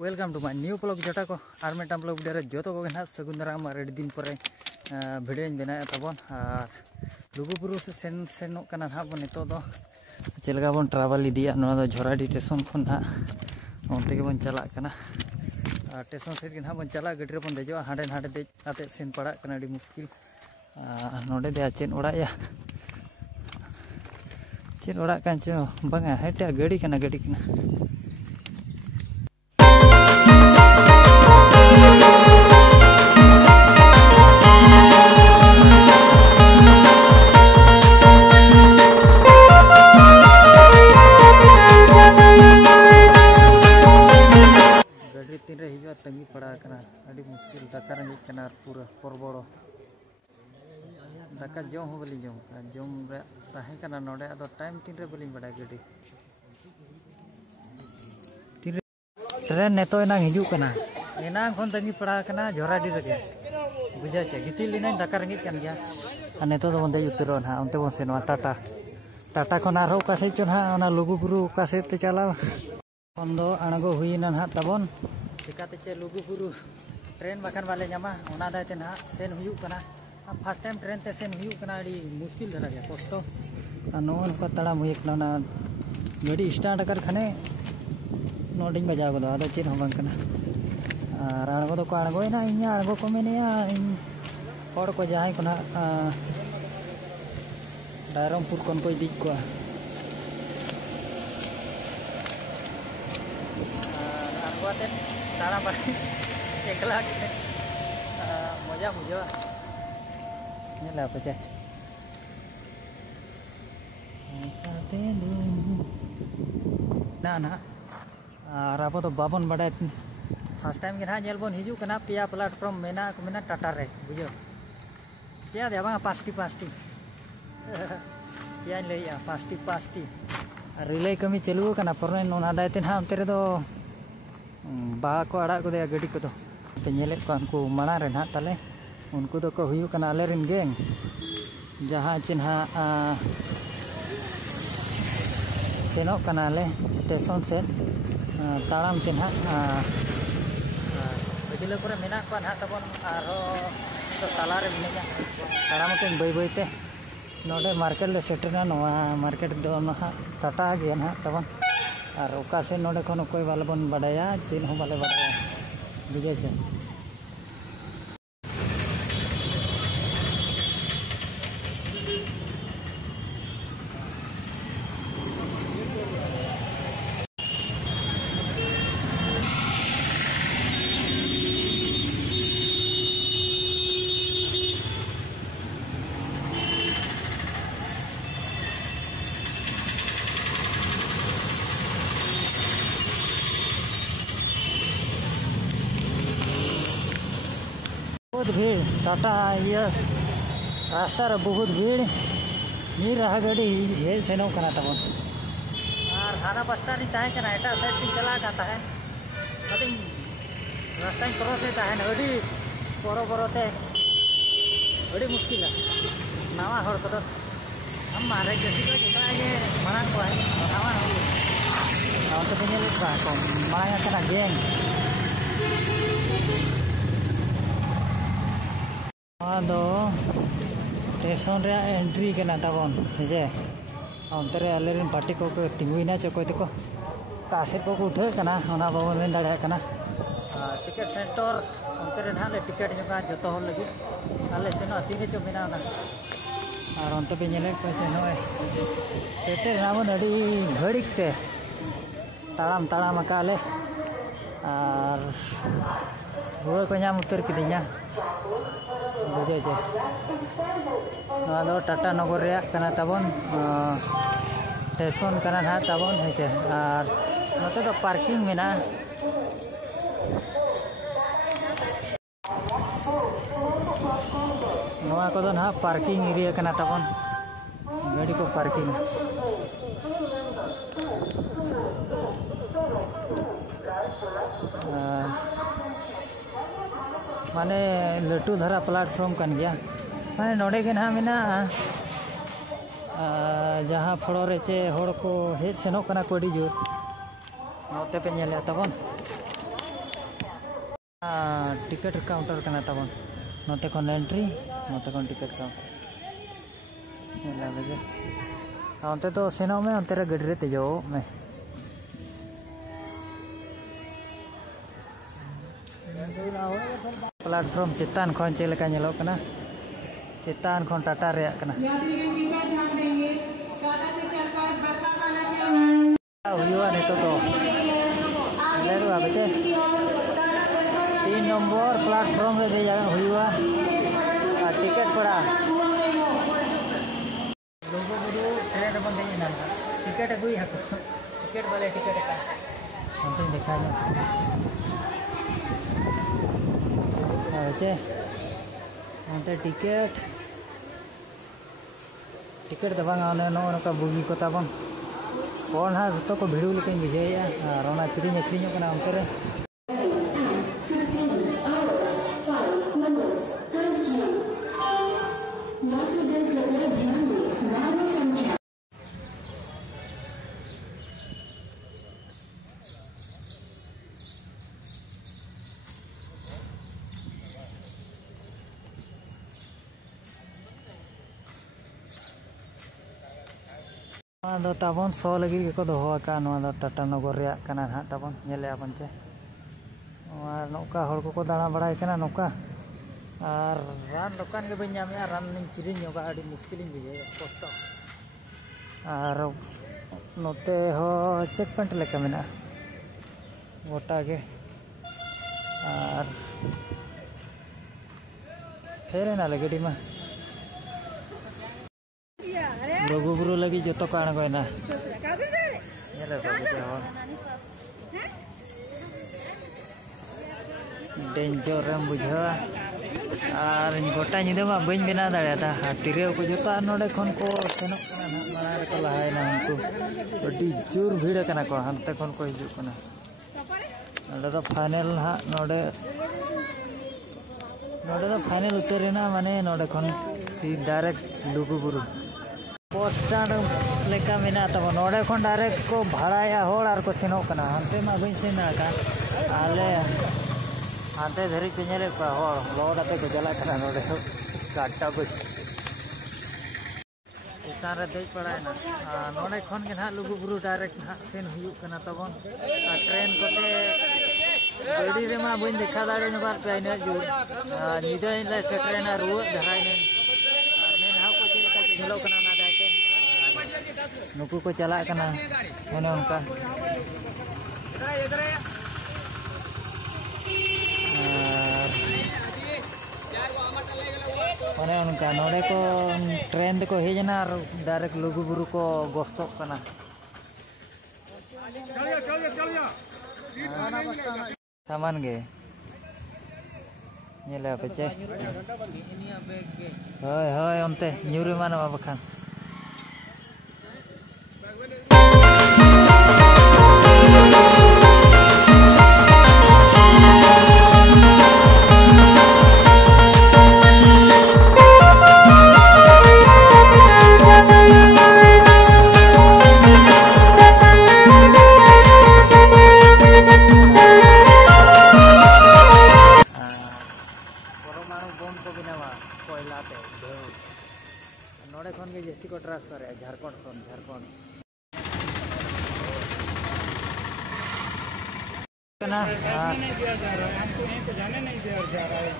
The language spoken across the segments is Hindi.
welcome to my new blog जोटा को और मेटा ब्लॉग वीडियो जो तो ना सगुन दाराम रेडी दिन पर भिडियो बना तबन और लुगुबुरु सेन सेनों कना ना बन नितो दो चलगा बन ट्रैवल इदिया झोराडी स्टेशन खन ना उनते के बन चला कना स्टेशन सेट के ना बन चला गड्डी बन देजो हाडे हाडे दे आते सेन पड़ा कना अड़ी मुश्किल नोडे दे चेन ओड़ा या चेन ओड़ा कान चो बंगा हेटा गाड़ी कना तीन रे हिजो तंगी पड़ा कना अड़ी मुश्किल दाका रंगी कना पूरा परबड़ो दाका जम हो बली जम रे ताहे कना नोडे अदो टाइम तीन रे बली बड़ा गडी तीन रे ट्रेन नेतो ना हिजू कना एना खन तंगी पड़ा कना झोराडी रे बुझा चे गितिल लिना दाका रंगी कन गया आ नेतो दो बंदे उतरो ना उनते बन सेनवा टाटा खन आरो का से चो ना ओना लुगुबुरु का से ते चला कोंदो आणगो हुईना ना तबन चिकाते चे लुगुबुरु ट्रेन बाखान वाले जामा ओना दायते ना सेन हुयु कना फर्स्ट टाइम ट्रेन ते सेन हुयु कना अड़ी मुश्किल धरा गया कष्ट नोन का तड़ा मुयक ना गाड़ी स्टार्ट कर खने नोडिंग बजा गदो आदो चेन हो बांग कना आर आणगो दो को आणगो ना इन्या आणगो को मेनेया हड़ को जाय कोना डायरमपुर कोन को इदी को तारा बाकी एकला मजा मुझे ᱧᱮᱞᱟ ᱯᱮ ना ना और अब तो बाबन बड़ा फर्स्ट टाइम के ना जेल बन हिजू कना पिया प्लेटफॉर्म मेना को मेना टाटा रे बुझो पिया दे बा पास्टी पिया लैया पास्टी रिले कमी चलू कना परने नोना दायते ना अंते रे दो बा को आड़ा को दे गाड़ी को तो पे नेले को उनको माना रे ना ताले उनको तो को हुयु कना आले रिन गेंग जहां चिन्हा सेनो कना ले स्टेशन से ताराम चिन्हा बजिले पर मेना को ना तबन आरो तो ताला रे मिनेगा ताराम के बई बईते नोडे मार्केट ले सेटना नोआ मार्केट दो ना टाटा गया ना तबन और ओका से नोडे खन कोई बाले बन बडाया चीन हो बाले बडाया बुझे छे बहुत भीड़ टाटा यस रास्ता रे बहुत भीड़ नी रहा गाड़ी हेल सेनो कना तबन और हाना बस्ता नी ताहे कना एटा साइड से चला जाता है अति रास्ता क्रॉस होता है अड़ी बड़ो ते अड़ी मुश्किल है नावा हर को हम मारे जैसी को जता ये मना को है नावा हो और तो पेने लेका को माया कना गेंग आदो स्टेशन रे एंट्री के ना तबन जे अंतरे आलेरिन पार्टी को तिंगुइना चकोय तको कासे को उठे कना ओना बाबन में दाड़ा कना टिकट सेंटर अंतरे ना ले टिकट जका जतो हल लगी आले सेनो तिंगे चो बिना ना और अंत पे नेले को सेनो सेटे नामन अडी घड़ीक ते ताड़ाम काले और रुआ को नाम उतर किदिया बुझे छे टाटा नगर रे कना तबन स्टेशन कना ना तबन हेचे और नते तो पार्किंग में ना नवा को तो ना पार्किंग एरिया कना तबन गाड़ी को पार्किंग माने लटू धरा प्लेटफॉर्म कन गया माने नोडे के ना मेना जहाँ फ्लोर चे हड़ को हेज सेनों कना को अड़ी जोर नोते पे नेले तबन टिकट काउंटर करना तब नोते कौन एंट्री नोते कौन टिकट काउंटर अंते तो सेनो में अंते रे गड्डी रे तेजो में प्लेटफॉर्म चितान खन चे लेका नेलो कना चितान खन टाटा रे कना हुआ नहीं तो ले रो बेटे 3 नंबर प्लेटफॉर्म रे दे जागा हुआ टिकट पड़ा लोगो बुरु ट्रेन बंद नहीं ना टिकट अगुई हको टिकट वाले टिकट का हम तो देखा ना अंते टिकट तो बांग आने नो नका बुगी को ताबन कौन हा जतो को भिड़ू लेकिन बुझाइया और ओना किरिंग अखरिंग कना अंते रे ताबन सो लगी को दोहो का टाटा नगर रे कना हा ताबन नेले आपन चे और नौका हड़ को दाणा बड़ाई कना नौका और रान दुकान के बन जामे रान नि किरिंग योगा अड़ी मुश्किल बुझे कष्ट और नोते हो चेक पॉइंट लेका मेना गोटा के और फेरे ना लगेडी मा लोगो बुरु लगी जो तो कान कोइना ये डेंजर रम बुझा और गोटा निदे मा बइन बेना दाड़ा तीरे को जोता नोडे खन को सेनक कना माना रे को लहायना हमको अडी जोर भीड़ कना को हनते खन को हिजु कना नोडे तो फाइनल हा नोडे तो फाइनल उतरेना माने नोडे खन सी डायरेक्ट लोगो बुरु बस स्टैंड लेका मेना तब नोडे खन डायरेक्ट को भाड़ाया होड़ आर को सेनो कना हनते मा बइन सेना का आले हाथे धरी पे नेले पा होड़ लोड आते को जला कना नोडे काटा को इतार रे देज पड़ा ना नोडे खन के ना लुगु बुरु डायरेक्ट ना सेन हुयु कना तबन ट्रेन कोते गाड़ी रे मा बइन देखा दाड़े न बार पे ने जो निदे ले सेटरेना रुव धराय ने मेन हाउ को चेलका झेलो कना ना दाके नुकु को चला कना ओने उनका ओने उनका नोडे को ट्रेन को हेजना और डायरेक्ट लुगु बुरु को गोस्तो कना सामान गे नेले पेचे होय होय ओनते न्यूरे मानवा बखान नोडे खन के जस्ती को ट्रांसफर है झारखंड खन झारखंड ना जाने नहीं दे जा रहा है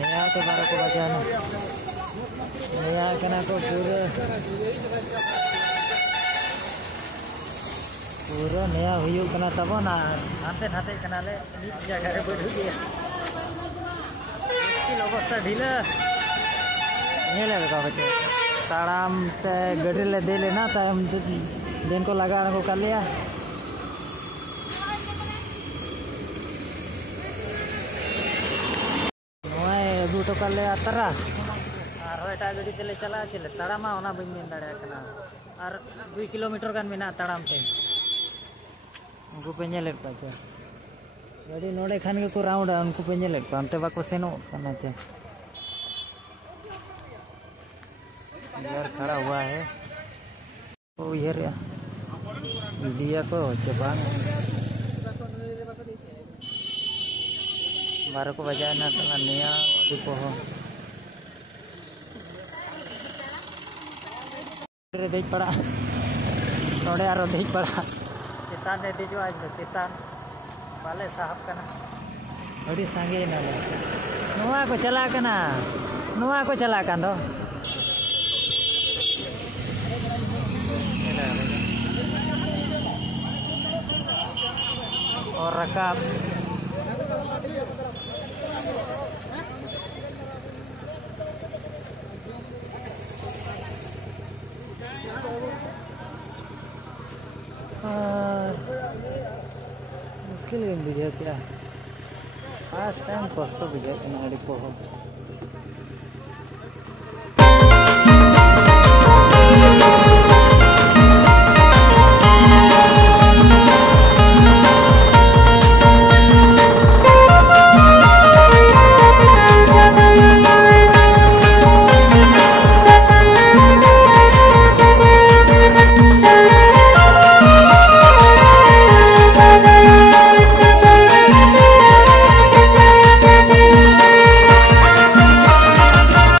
नया तो 12 को बजाना नया कना को पूरा नया हुयु कना तब ना हाथे हाथे कना ले नीच जगह रे बढ़ गया इसकी अवस्था ढीला नेले का बचे ताड़ाम ते गड्डी ले दे लेना ताम दिन को लगा को कर लिया अगू तो कर ले तरा और एटा गड्डी तेले चला चले ताड़ामा ओना बइन मेन दाड़े कना और 2 किलोमीटर गान मेना ताड़ाम ते उनको पे नेले पाचे गड्डी नोडे खान के को राउंड उनको पे नेले अंते बाको सेनो कना चे यार खड़ा हुआ है ओ यार दिया को चबांग 12 को बजा ना तला निया डिपो हो रे देख पड़ा नोड़े आरो देख पड़ा चितान ने दिजो आज चितान बाले साहब कना अड़ी सांगे ना नुआ को चला कना नुआ को चला कान दो और रकाब मुश्किल बुझे क्या फर्स्ट टाइम कष्ट बुझे गाड़ी को